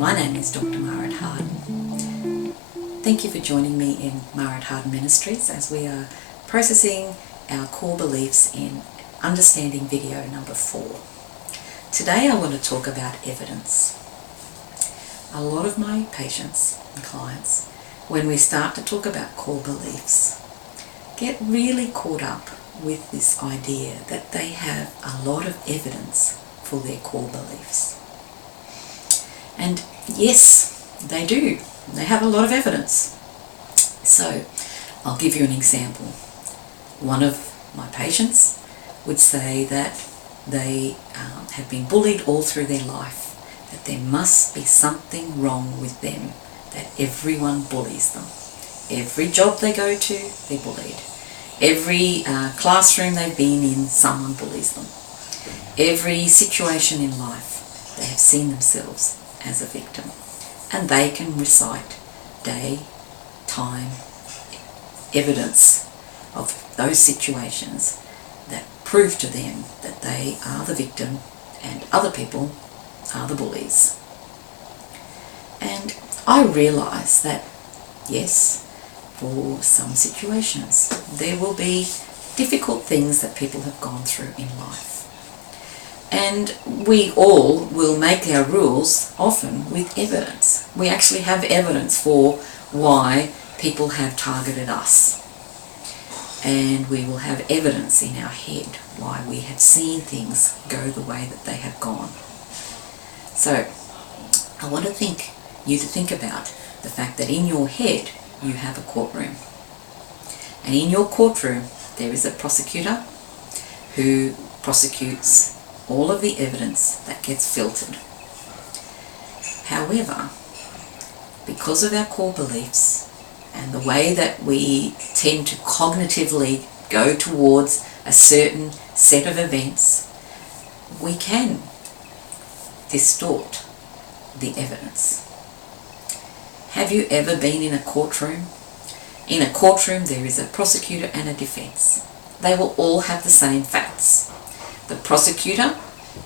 My name is Dr. Mara Harden. Thank you for joining me in Mara Harden Ministries as we are processing our core beliefs in understanding video number 4. Today I want to talk about evidence. A lot of my patients and clients, when we start to talk about core beliefs, get really caught up with this idea that they have a lot of evidence for their core beliefs. And yes, they do. They have a lot of evidence. So I'll give you an example. One of my patients would say that they have been bullied all through their life, that there must be something wrong with them, that everyone bullies them. Every job they go to, they're bullied. Every classroom they've been in, someone bullies them. Every situation in life, they have seen themselves as a victim. And they can recite day, time, evidence of those situations that prove to them that they are the victim and other people are the bullies. And I realise that, yes, for some situations there will be difficult things that people have gone through in life. And we all will make our rules often with evidence. We actually have evidence for why people have targeted us. And we will have evidence in our head why we have seen things go the way that they have gone. So I want you to think about the fact that in your head you have a courtroom. And in your courtroom there is a prosecutor who prosecutes all of the evidence that gets filtered. However, because of our core beliefs and the way that we tend to cognitively go towards a certain set of events, we can distort the evidence. Have you ever been in a courtroom? In a courtroom there is a prosecutor and a defense. They will all have the same facts. The prosecutor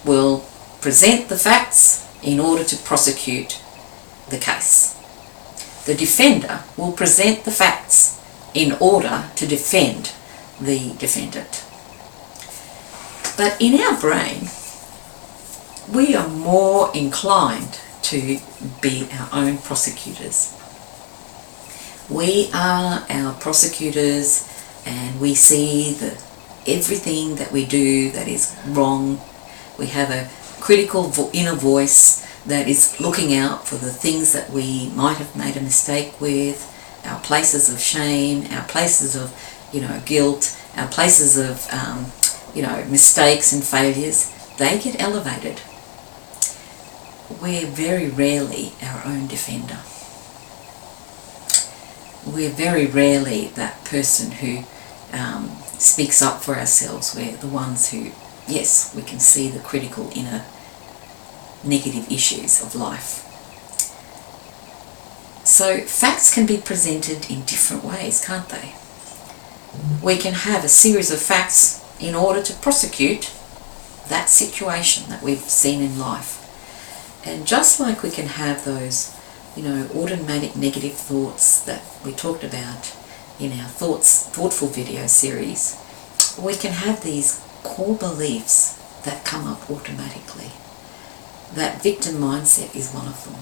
will present the facts in order to prosecute the case. The defender will present the facts in order to defend the defendant. But in our brain, we are more inclined to be our own prosecutors. We are our prosecutors, and we see everything that we do that is wrong. We have a critical inner voice that is looking out for the things that we might have made a mistake with, our places of shame, our places of guilt, our places of mistakes and failures. They get elevated. We're very rarely our own defender. We're very rarely that person who speaks up for ourselves. We're the ones who, yes, we can see the critical inner negative issues of life. So facts can be presented in different ways, can't they? We can have a series of facts in order to prosecute that situation that we've seen in life. And just like we can have those automatic negative thoughts that we talked about in our thoughtful video series, we can have these core beliefs that come up automatically. That victim mindset is one of them.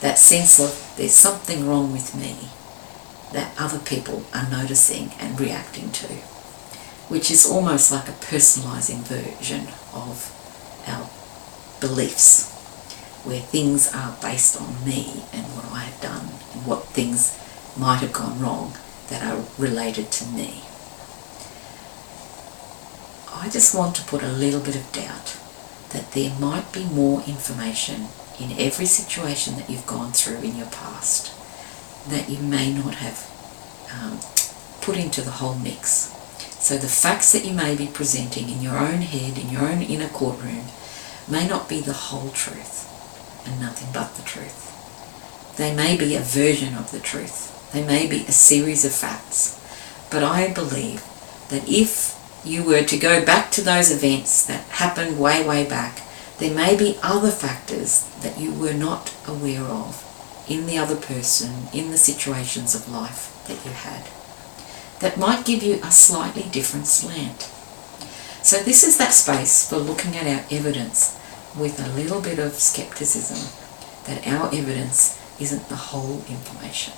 That sense of there's something wrong with me that other people are noticing and reacting to, which is almost like a personalizing version of our beliefs, where things are based on me and what I have done and what things might have gone wrong that are related to me. I just want to put a little bit of doubt that there might be more information in every situation that you've gone through in your past that you may not have put into the whole mix. So the facts that you may be presenting in your own head, in your own inner courtroom, may not be the whole truth and nothing but the truth. They may be a version of the truth. They may be a series of facts. But I believe that if you were to go back to those events that happened way, way back, there may be other factors that you were not aware of in the other person, in the situations of life that you had, that might give you a slightly different slant. So this is that space for looking at our evidence with a little bit of skepticism that our evidence isn't the whole information.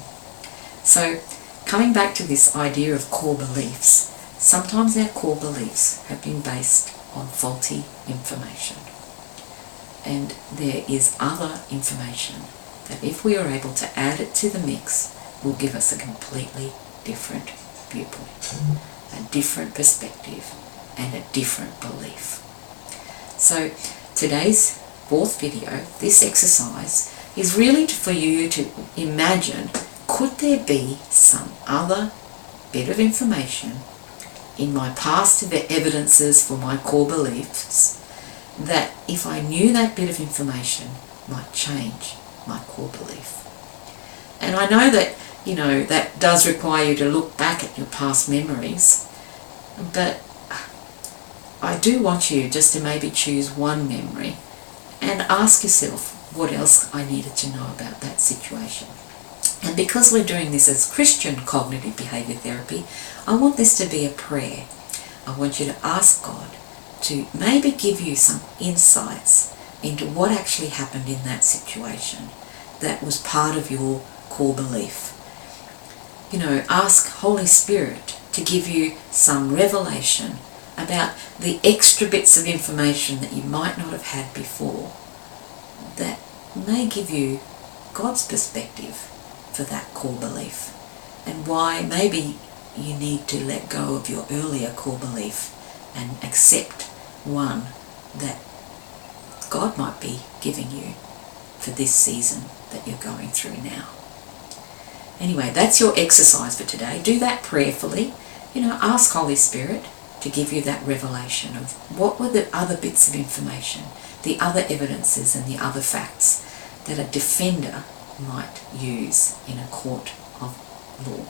So coming back to this idea of core beliefs, sometimes our core beliefs have been based on faulty information. And there is other information that if we are able to add it to the mix will give us a completely different viewpoint, a different perspective and a different belief. So today's fourth video, this exercise, is really for you to imagine, could there be some other bit of information in my past evidences for my core beliefs that if I knew that bit of information might change my core belief. And I know that, that does require you to look back at your past memories, but I do want you just to maybe choose one memory and ask yourself what else I needed to know about that situation. And because we're doing this as Christian cognitive behaviour therapy, I want this to be a prayer. I want you to ask God to maybe give you some insights into what actually happened in that situation that was part of your core belief. Ask Holy Spirit to give you some revelation about the extra bits of information that you might not have had before that may give you God's perspective for that core belief, and why maybe you need to let go of your earlier core belief and accept one that God might be giving you for this season that you're going through now. Anyway, that's your exercise for today. Do that prayerfully. Ask Holy Spirit to give you that revelation of what were the other bits of information, the other evidences and the other facts that a defender might use in a court of law.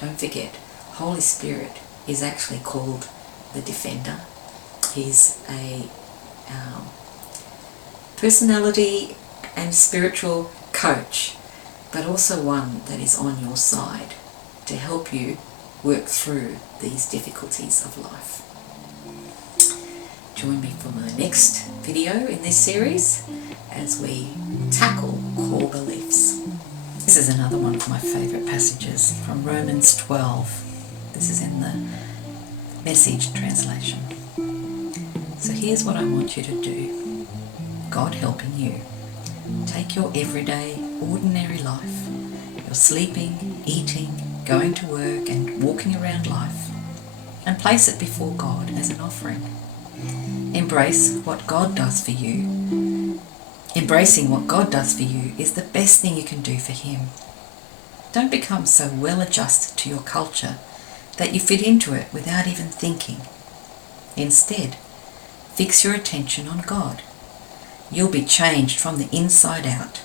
Don't forget, Holy Spirit is actually called the defender. He's a personality and spiritual coach, but also one that is on your side to help you work through these difficulties of life. Join me for my next video in this series as we tackle core beliefs. This is another one of my favourite passages from Romans 12. This is in the Message translation. So here's what I want you to do. God helping you. Take your everyday, ordinary life, your sleeping, eating, going to work and walking around life, and place it before God as an offering. Embrace what God does for you. Embracing what God does for you is the best thing you can do for Him. Don't become so well adjusted to your culture that you fit into it without even thinking. Instead, fix your attention on God. You'll be changed from the inside out.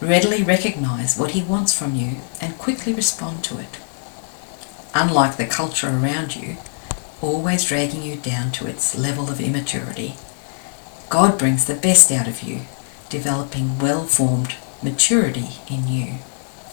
Readily recognize what He wants from you and quickly respond to it. Unlike the culture around you, always dragging you down to its level of immaturity, God brings the best out of you, developing well-formed maturity in you.